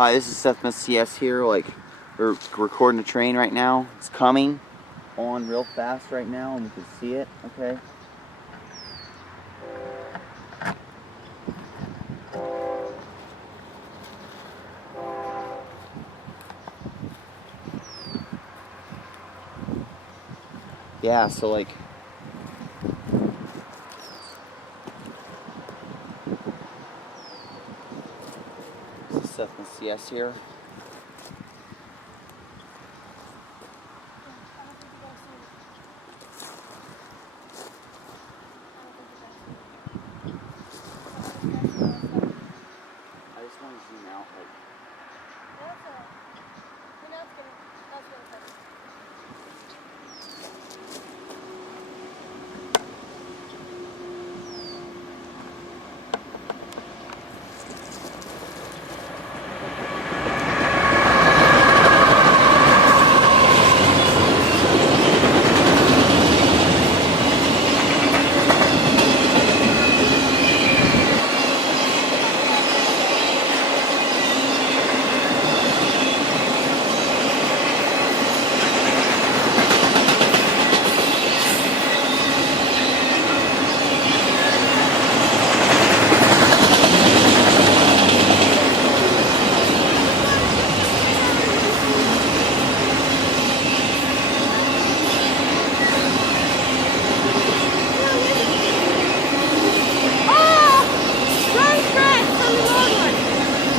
Hi, this is Seth Smith CS here. We're recording a train right now. It's coming on real fast right now, and you can see it. Okay. Yeah. So this is Seth Smith CS here. I just want to zoom out.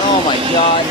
Oh my God.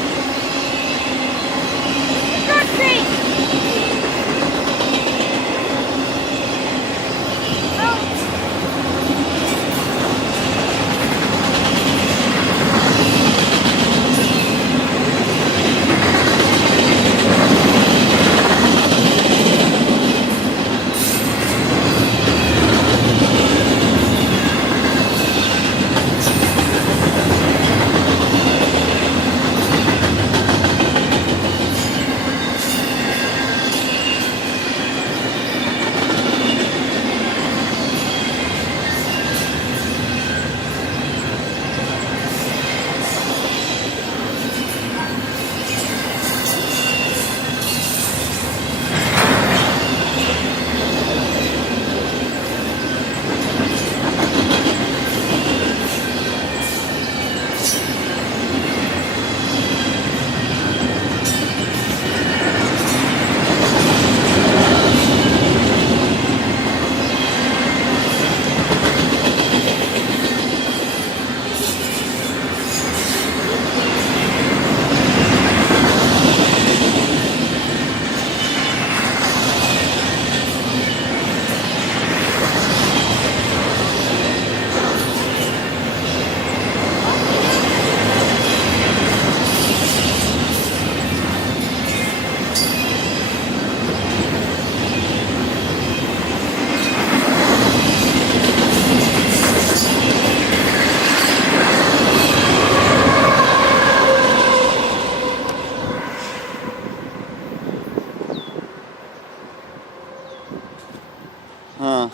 Huh.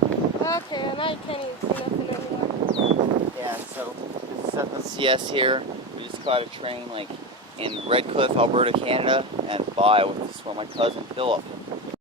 Okay, well now you can't even see nothing anymore. Yeah. So this is Seth Smith CS here. We just caught a train in Redcliffe, Alberta, Canada, and by with this one, my cousin Philip.